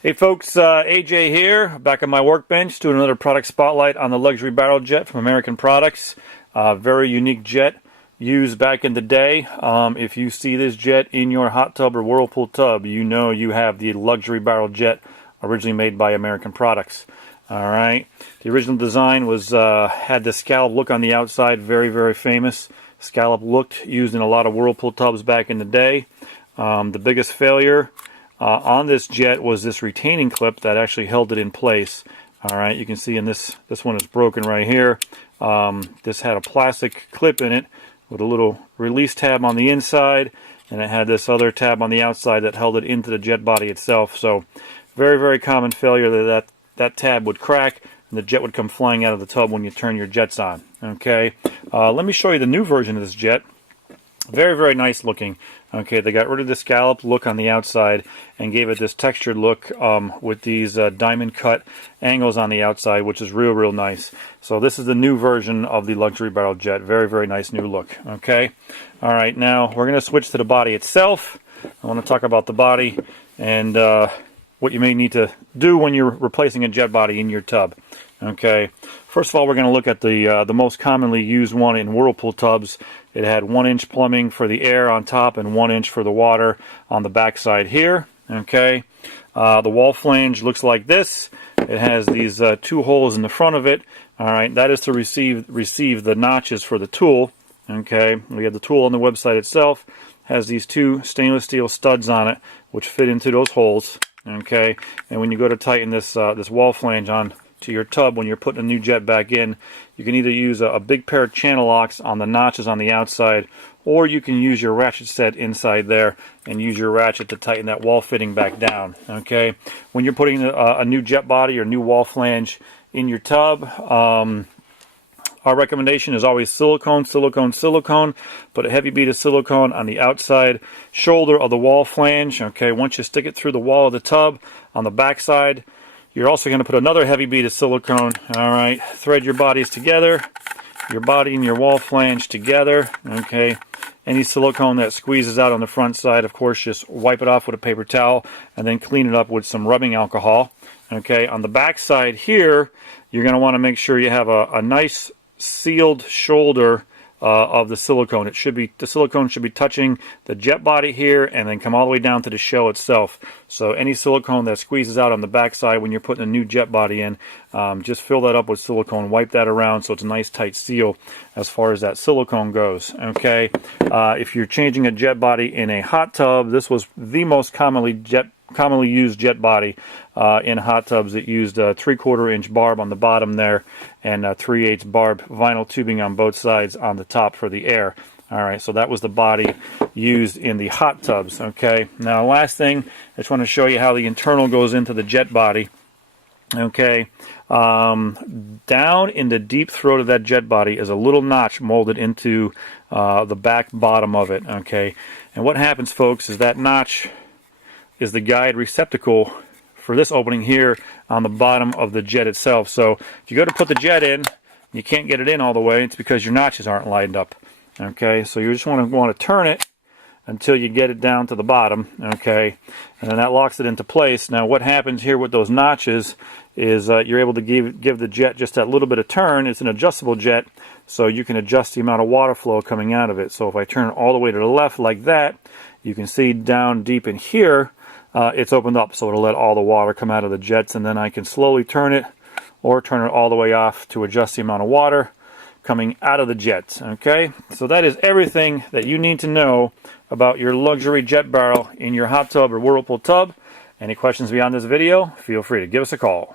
Hey folks, AJ here, back on my workbench doing another product spotlight on the luxury barrel jet from American Products. Very unique jet used back in the day. If you see this jet in your hot tub or Whirlpool tub, you know you have the luxury barrel jet originally made by American Products. Alright, the original design was had the scallop look on the outside, very famous. Scallop looked used in a lot of Whirlpool tubs back in the day. The biggest failure on this jet was this retaining clip that actually held it in place. Alright, you can see in this one is broken right here. This had a plastic clip in it with a little release tab on the inside, and it had this other tab on the outside that held it into the jet body itself. So very common failure that tab would crack and the jet would come flying out of the tub when you turn your jets on. Okay, let me show you the new version of this jet. Very nice looking. Okay, they got rid of the scallop look on the outside and gave it this textured look with these diamond cut angles on the outside, which is real nice. So this is the new version of the luxury barrel jet. Very nice new look. Okay, all right, now we're going to switch to the body itself. I want to talk about the body and what you may need to do when you're replacing a jet body in your tub. Okay, first of all, we're going to look at the most commonly used one in Whirlpool tubs. It had 1-inch plumbing for the air on top and 1 inch for the water on the back side here. Okay, the wall flange looks like this. It has these 2 holes in the front of it. All right, that is to receive the notches for the tool. Okay, we have the tool on the website itself. Has these 2 stainless steel studs on it, which fit into those holes. Okay, and when you go to tighten this this wall flange on to your tub when you're putting a new jet back in, you can either use a big pair of channel locks on the notches on the outside, or you can use your ratchet set inside there and use your ratchet to tighten that wall fitting back down. Okay, when you're putting a new jet body or new wall flange in your tub, our recommendation is always silicone. Put a heavy bead of silicone on the outside shoulder of the wall flange. Okay, once you stick it through the wall of the tub on the back side, you're also going to put another heavy bead of silicone. All right, thread your bodies together, your body and your wall flange together. Okay, any silicone that squeezes out on the front side, of course, just wipe it off with a paper towel and then clean it up with some rubbing alcohol. Okay, on the back side here, you're going to want to make sure you have a nice sealed shoulder of the silicone. The silicone should be touching the jet body here and then come all the way down to the shell itself. So any silicone that squeezes out on the back side when you're putting a new jet body in, just fill that up with silicone, wipe that around so it's a nice tight seal as far as that silicone goes. Okay, if you're changing a jet body in a hot tub, this was the most commonly used jet body in hot tubs. It used a 3/4 inch barb on the bottom there and 3/8 barb vinyl tubing on both sides on the top for the air. Alright, so that was the body used in the hot tubs. Okay, now last thing, I just want to show you how the internal goes into the jet body. Okay, down in the deep throat of that jet body is a little notch molded into the back bottom of it. Okay, and what happens, folks, is that notch is the guide receptacle for this opening here on the bottom of the jet itself. So if you go to put the jet in, you can't get it in all the way. It's because your notches aren't lined up. Okay, so you just want to turn it until you get it down to the bottom. Okay, and then that locks it into place. Now what happens here with those notches is you're able to give the jet just that little bit of turn. It's an adjustable jet, so you can adjust the amount of water flow coming out of it. So if I turn it all the way to the left like that, you can see down deep in here, it's opened up, so it'll let all the water come out of the jets, and then I can slowly turn it or turn it all the way off to adjust the amount of water coming out of the jets. Okay, so that is everything that you need to know about your luxury jet barrel in your hot tub or Whirlpool tub. Any questions beyond this video, feel free to give us a call.